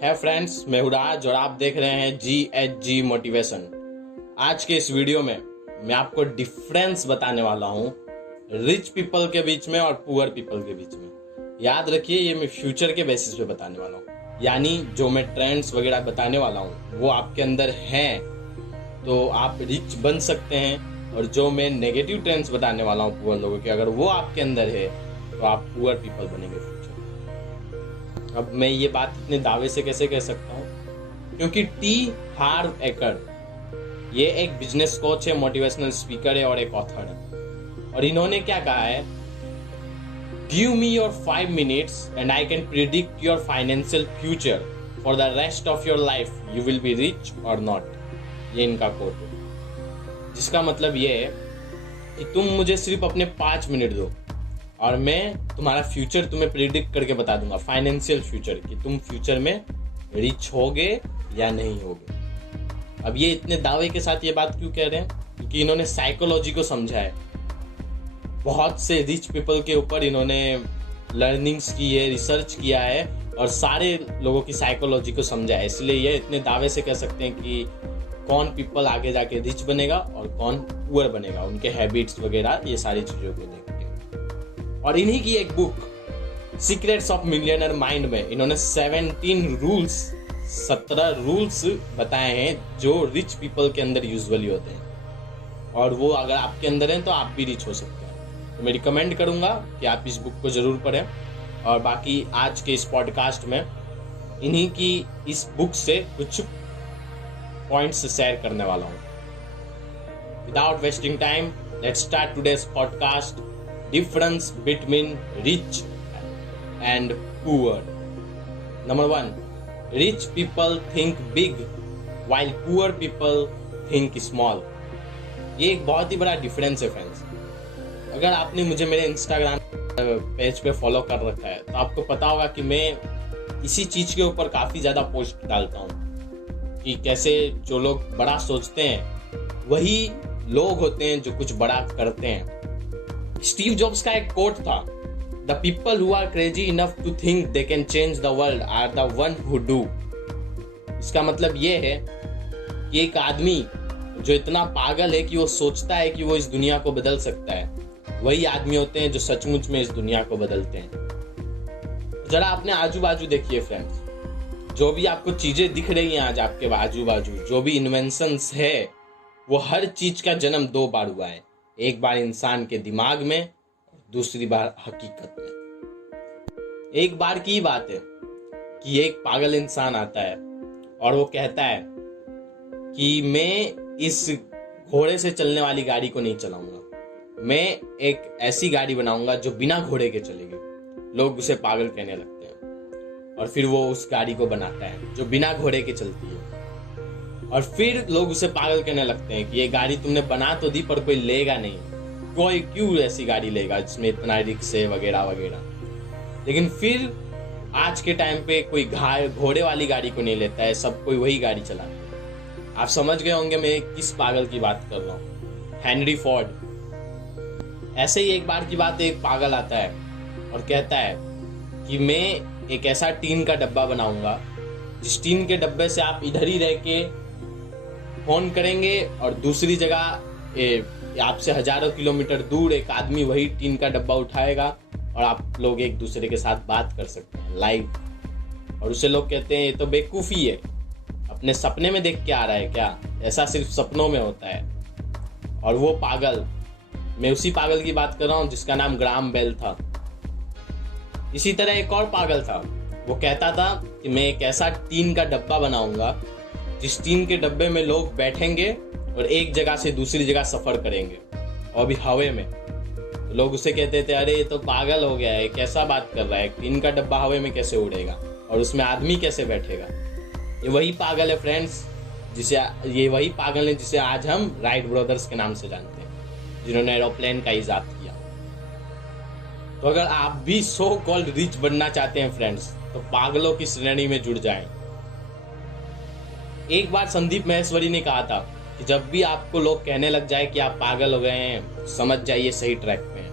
है फ्रेंड्स, मैं हूं राज और आप देख रहे हैं GHG मोटिवेशन। आज के इस वीडियो में मैं आपको डिफरेंस बताने वाला हूं रिच पीपल के बीच में और पुअर पीपल के बीच में। याद रखिए, ये मैं फ्यूचर के बेसिस पे बताने वाला हूं, यानी जो मैं ट्रेंड्स वगैरह बताने वाला हूं वो आपके अंदर हैं तो आप रिच बन सकते हैं, और जो मैं नेगेटिव ट्रेंड्स बताने वाला हूं पुअर लोगों के, अगर वो आपके अंदर है तो आप पुअर पीपल बनेंगे फ्यूचर। अब मैं ये बात इतने दावे से कैसे कह सकता हूँ, क्योंकि टी हार्व एकर ये एक बिजनेस कोच है, मोटिवेशनल स्पीकर है और एक ऑथर है। और इन्होंने क्या कहा है, give me your 5 minutes and I can predict your financial future for the rest of your life, you will be rich और नॉट। ये इनका कोट है, जिसका मतलब ये है कि तुम मुझे सिर्फ अपने 5 मिनट दो और मैं तुम्हारा फ्यूचर तुम्हें प्रिडिक्ट करके बता दूंगा, फाइनेंशियल फ्यूचर, कि तुम फ्यूचर में रिच होगे या नहीं होगे। अब ये इतने दावे के साथ ये बात क्यों कह रहे हैं, क्योंकि इन्होंने साइकोलॉजी को समझा है। बहुत से रिच पीपल के ऊपर इन्होंने लर्निंग्स की है, रिसर्च किया है और सारे लोगों की साइकोलॉजी को समझा है। इसलिए ये इतने दावे से कह सकते हैं कि कौन पीपल आगे जाके रिच बनेगा और कौन पुअर बनेगा, उनके हैबिट्स वगैरह, ये सारी चीजों को देख के। और इन्हीं की एक book secrets of millionaire mind में इन्होंने 17 रूल्स बताए हैं जो रिच पीपल के अंदर यूजुअली होते हैं, और वो अगर आपके अंदर हैं तो आप भी रिच हो सकते हैं। तो मैं रिकमेंड करूंगा कि आप इस बुक को जरूर पढ़ें। और बाकी आज के इस पॉडकास्ट में इन्हीं की इस बुक से कुछ पॉइंट्स शेयर करने वाला हूं। Without wasting time, let's start today's podcast. Difference between rich and poor. Number 1, rich people think big while poor people think small. ये एक बहुत ही बड़ा डिफरेंस है फ्रेंड्स। अगर आपने मुझे मेरे इंस्टाग्राम पेज पे फॉलो कर रखा है तो आपको पता होगा कि मैं इसी चीज के ऊपर काफी ज्यादा पोस्ट डालता हूँ कि कैसे जो लोग बड़ा सोचते हैं वही लोग होते हैं जो कुछ बड़ा करते हैं। स्टीव जॉब्स का एक कोट था, the people who are crazy enough to think they can change the world are the one who do. इसका मतलब ये है कि एक आदमी जो इतना पागल है कि वो सोचता है कि वो इस दुनिया को बदल सकता है, वही आदमी होते हैं जो सचमुच में इस दुनिया को बदलते हैं। जरा अपने आजू बाजू देखिए फ्रेंड्स, जो भी आपको चीजें दिख रही हैं आज आपके आजू बाजू, जो भी इन्वेंशंस है, वो हर चीज का जन्म 2 बार हुआ है। एक बार इंसान के दिमाग में, दूसरी बार हकीकत में। एक बार की बात है कि एक पागल इंसान आता है और वो कहता है कि मैं इस घोड़े से चलने वाली गाड़ी को नहीं चलाऊंगा, मैं एक ऐसी गाड़ी बनाऊंगा जो बिना घोड़े के चलेगी। लोग उसे पागल कहने लगते हैं और फिर वो उस गाड़ी को बनाता है जो बिना घोड़े के चलती है, और फिर लोग उसे पागल कहने लगते हैं कि ये गाड़ी तुमने बना तो दी पर कोई लेगा नहीं, कोई क्यों ऐसी गाड़ी लेगा जिसमें इतना रिक्स है वगैरह वगैरह। लेकिन फिर आज के टाइम पे कोई घोड़े वाली गाड़ी को नहीं लेता है, सब कोई वही गाड़ी चलाता है। आप समझ गए होंगे मैं किस पागल की बात कर रहा हूँ, हेनरी फोर्ड। ऐसे ही एक बार की बात है, एक पागल आता है और कहता है कि मैं एक ऐसा टीन का डब्बा बनाऊंगा जिस टीन के डब्बे से आप इधर ही रह के फोन करेंगे और दूसरी जगह आपसे हजारों किलोमीटर दूर एक आदमी वही टीन का डब्बा उठाएगा और आप लोग एक दूसरे के साथ बात कर सकते हैं लाइव। और उसे लोग कहते हैं ये तो बेवकूफ़ी है, अपने सपने में देख के आ रहा है क्या, ऐसा सिर्फ सपनों में होता है। और वो पागल, मैं उसी पागल की बात कर रहा हूँ जिसका नाम ग्राहम बेल था। इसी तरह एक और पागल था, वो कहता था कि मैं एक ऐसा टीन का डब्बा बनाऊंगा जिस टीन के डब्बे में लोग बैठेंगे और एक जगह से दूसरी जगह सफर करेंगे, और भी हवा में। तो लोग उसे कहते थे अरे ये तो पागल हो गया है, कैसा बात कर रहा है, टीन का डब्बा हवा में कैसे उड़ेगा और उसमें आदमी कैसे बैठेगा। ये वही पागल है फ्रेंड्स, वही पागल है जिसे आज हम राइट ब्रदर्स के नाम से जानते हैं, जिन्होंने एरोप्लेन का इजाद किया। तो अगर आप भी सो कॉल्ड रिच बनना चाहते हैं फ्रेंड्स, तो पागलों की श्रेणी में जुड़ जाएं। एक बार संदीप महेश्वरी ने कहा था कि जब भी आपको लोग कहने लग जाए कि आप पागल हो गए हैं, समझ जाइए सही ट्रैक पे हैं।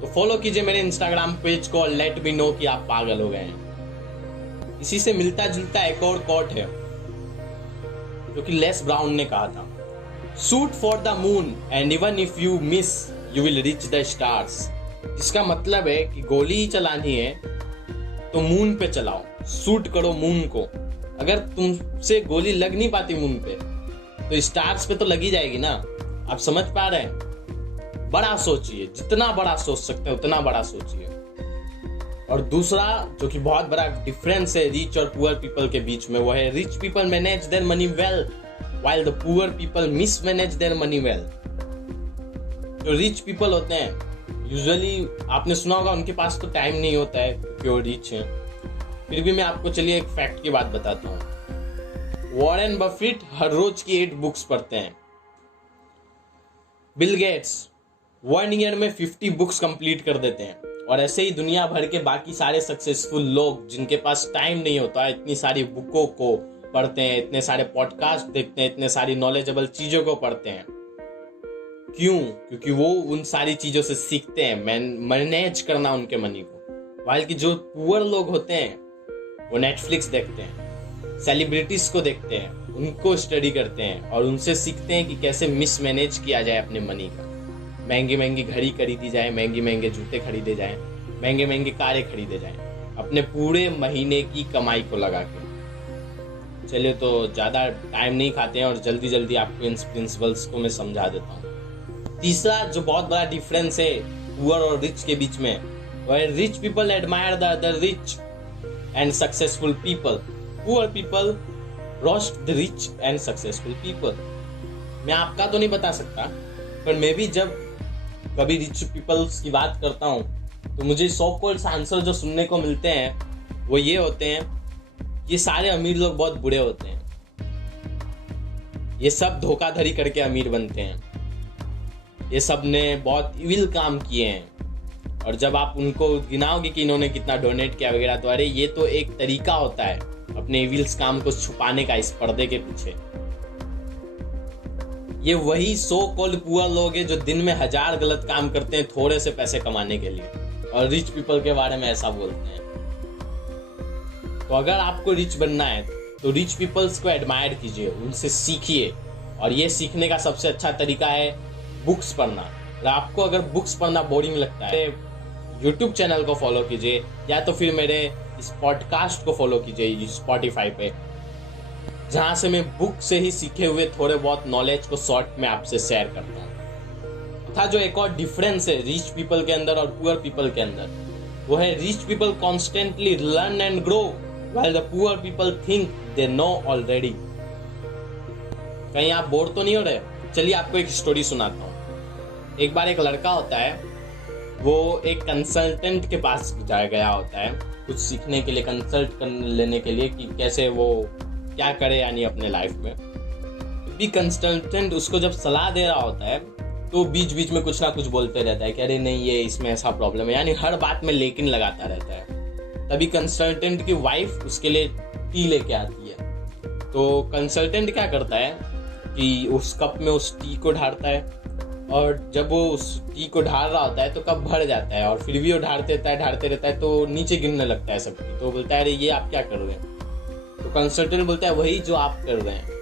तो फॉलो कीजिए मेरे इंस्टाग्राम पेज को और लेट मी नो कि आप पागल हो गए हैं। इसी से मिलता जुलता एक और कोट है जो कि लेस ब्राउन ने कहा था, shoot for the moon and even if you miss you will reach the stars. इसका मतलब है कि गोली ही चलानी है तो मून पे चलाओ, शूट करो मून को। अगर तुमसे गोली लग नहीं पाती मून पे तो स्टार्स पे तो लगी जाएगी ना। आप समझ पा रहे हैं? बड़ा सोचिए, जितना बड़ा सोच सकते हैं उतना बड़ा सोचिए। और दूसरा जो कि बहुत बड़ा डिफरेंस है रिच और पुअर पीपल के बीच में, वो है rich people manage their money well while the poor people mismanage their money well. जो रिच पीपल होते हैं यूजुअली आपने सुना होगा उनके पास तो टाइम नहीं होता है क्योंकि वो रिच हैं। फिर भी मैं आपको चलिए एक फैक्ट की बात बताता हूँ। वॉरेन बफेट हर रोज की 8 बुक्स पढ़ते हैं। बिल गेट्स 1 ईयर में 50 बुक्स कंप्लीट कर देते हैं। और ऐसे ही दुनिया भर के बाकी सारे सक्सेसफुल लोग जिनके पास टाइम नहीं होता, इतनी सारी बुकों को पढ़ते हैं, इतने सारे पॉडकास्ट देखते हैं, इतने सारी नॉलेजेबल चीजों को पढ़ते हैं। क्यों? क्योंकि वो उन सारी चीजों से सीखते हैं मैनेज करना उनके मनी को। वाइल कि जो पुअर लोग होते हैं वो नेटफ्लिक्स देखते हैं, सेलिब्रिटीज को देखते हैं, उनको स्टडी करते हैं और उनसे सीखते हैं कि कैसे मिसमैनेज किया जाए अपने मनी का। महंगी महंगी घड़ी खरीदी जाए, महंगे महंगे जूते खरीदे जाएं, महंगे महंगे कारें खरीदे जाएं अपने पूरे महीने की कमाई को लगा के। चलिए तो ज़्यादा टाइम नहीं खाते हैं और जल्दी जल्दी आपको इन प्रिंसिपल्स को मैं समझा देता हूँ। तीसरा जो बहुत बड़ा डिफरेंस है पुअर और रिच के बीच में, वो है rich people admire the other rich and successful people, poor people roast the rich and successful people. मैं आपका तो नहीं बता सकता, पर मैं भी जब कभी रिच पीपल्स की बात करता हूँ तो मुझे सो कॉल्ड आंसर जो सुनने को मिलते हैं वो ये होते हैं, ये सारे अमीर लोग बहुत बुरे होते हैं, ये सब धोखाधड़ी करके अमीर बनते हैं, ये सब ने बहुत इविल काम किए हैं। और जब आप उनको गिनाओगे कि इन्होंने कितना डोनेट किया वगैरह, तो अरे ये तो एक तरीका होता है अपने इविल्स काम को छुपाने का इस पर्दे के पीछे। ये वही सो कॉल्ड पुअर लोग हैं जो दिन में 1000 गलत काम करते हैं थोड़े से पैसे कमाने के लिए, और रिच पीपल के बारे में ऐसा बोलते हैं। तो अगर आपको रिच बनना है तो रिच पीपल्स को एडमायर कीजिए, उनसे सीखिए। और ये सीखने का सबसे अच्छा तरीका है बुक्स पढ़ना। और आपको अगर बुक्स पढ़ना बोरिंग लगता है, यूट्यूब चैनल को फॉलो कीजिए या तो फिर मेरे इस पॉडकास्ट को फॉलो कीजिए स्पॉटिफाई पे, जहाँ से मैं बुक से ही सीखे हुए थोड़े बहुत नॉलेज को शॉर्ट में आपसे शेयर करता हूँ। था जो एक और डिफरेंस है रिच पीपल के अंदर और पुअर पीपल के अंदर, वो है rich people constantly learn and grow while the poor people think they know already. कहीं आप बोर तो नहीं हो रहे? चलिए आपको एक स्टोरी सुनाता हूँ। एक बार एक लड़का होता है, वो एक कंसल्टेंट के पास गया होता है कुछ सीखने के लिए, कंसल्ट कर लेने के लिए कि कैसे वो क्या करे यानी अपने लाइफ में। भी कंसल्टेंट उसको जब सलाह दे रहा होता है तो बीच बीच में कुछ ना कुछ बोलते रहता है कि अरे नहीं ये इसमें ऐसा प्रॉब्लम है, यानी हर बात में लेकिन लगाता रहता है। तभी कंसल्टेंट की वाइफ उसके लिए टी लेके आती है। तो कंसल्टेंट क्या करता है कि उस कप में उस टी को ढारता है, और जब वो उस टी को ढार रहा होता है तो कप भर जाता है, और फिर भी वो ढारते रहता है तो नीचे गिरने लगता है सब टी। तो बोलता है अरे ये आप क्या कर रहे हैं? तो कंसल्टेंट बोलता है वही जो आप कर रहे हैं,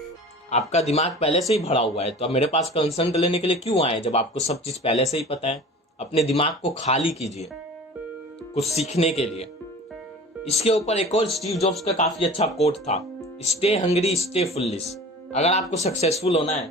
आपका दिमाग पहले से ही भरा हुआ है, तो अब मेरे पास कंसल्ट लेने के लिए क्यों आए जब आपको सब चीज पहले से ही पता है। अपने दिमाग को खाली कीजिए कुछ सीखने के लिए। इसके ऊपर एक और स्टीव जॉब्स का काफी अच्छा कोट था, स्टे हंग्री स्टे फुलिश। अगर आपको सक्सेसफुल होना है,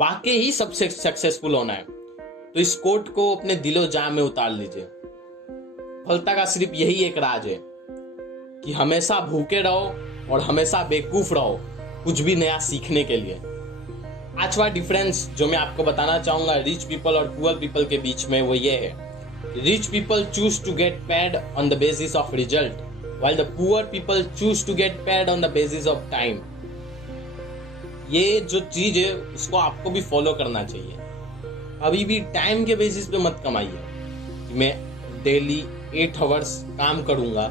वाकई ही सबसे सक्सेसफुल होना है, तो इस कोट को अपने दिलो जान में उतार लीजिए। सफलता का सिर्फ यही एक राज है कि हमेशा भूखे रहो और हमेशा बेवकूफ रहो कुछ भी नया सीखने के लिए। पांचवा डिफरेंस जो मैं आपको बताना चाहूंगा रिच पीपल और पुअर पीपल के बीच में, वो ये है rich people choose to get paid on the basis of result while the poor people choose to get paid on the basis of time. ये जो चीज है उसको आपको भी फॉलो करना चाहिए। अभी भी टाइम के बेसिस पे मत कमाइए। मैं डेली 8 आवर्स काम करूंगा,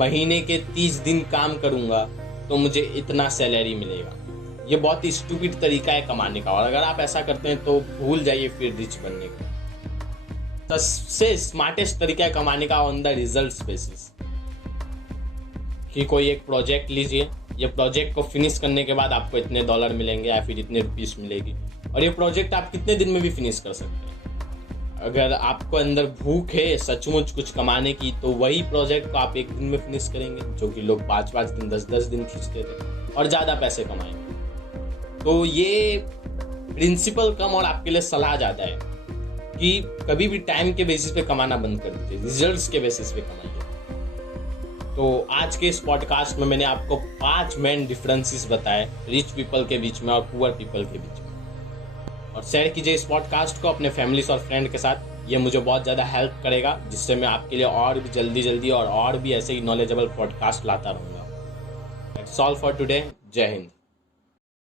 महीने के 30 दिन काम करूंगा तो मुझे इतना सैलरी मिलेगा। ये बहुत ही स्टूपिड तरीका है कमाने का, और अगर आप ऐसा करते हैं तो भूल जाइए फिर रिच बनने का। सबसे स्मार्टेस्ट तरीका है कमाने का ऑन द रिजल्ट्स बेसिस। कि कोई एक प्रोजेक्ट लीजिए, ये प्रोजेक्ट को फिनिश करने के बाद आपको इतने डॉलर मिलेंगे या फिर इतने रुपीस मिलेगी, और ये प्रोजेक्ट आप कितने दिन में भी फिनिश कर सकते हैं। अगर आपको अंदर भूख है सचमुच कुछ कमाने की, तो वही प्रोजेक्ट को आप एक दिन में फिनिश करेंगे, जो कि लोग 5-5 दिन 10-10 दिन खींचते थे, और ज़्यादा पैसे कमाएंगे। तो ये प्रिंसिपल कम और आपके लिए सलाह ज़्यादा है कि कभी भी टाइम के बेसिस पे कमाना बंद कर दीजिए, रिजल्ट्स के बेसिस पे कमाइए। तो आज के इस पॉडकास्ट में मैंने आपको 5 मेन डिफरेंसेस बताए रिच पीपल के बीच में और पुअर पीपल के बीच में। और शेयर कीजिए इस पॉडकास्ट को अपने फैमिलीज और फ्रेंड के साथ, ये मुझे बहुत ज़्यादा हेल्प करेगा, जिससे मैं आपके लिए और भी जल्दी और भी ऐसे ही नॉलेजेबल पॉडकास्ट लाता रहूँगा। That's all for today. जय हिंद।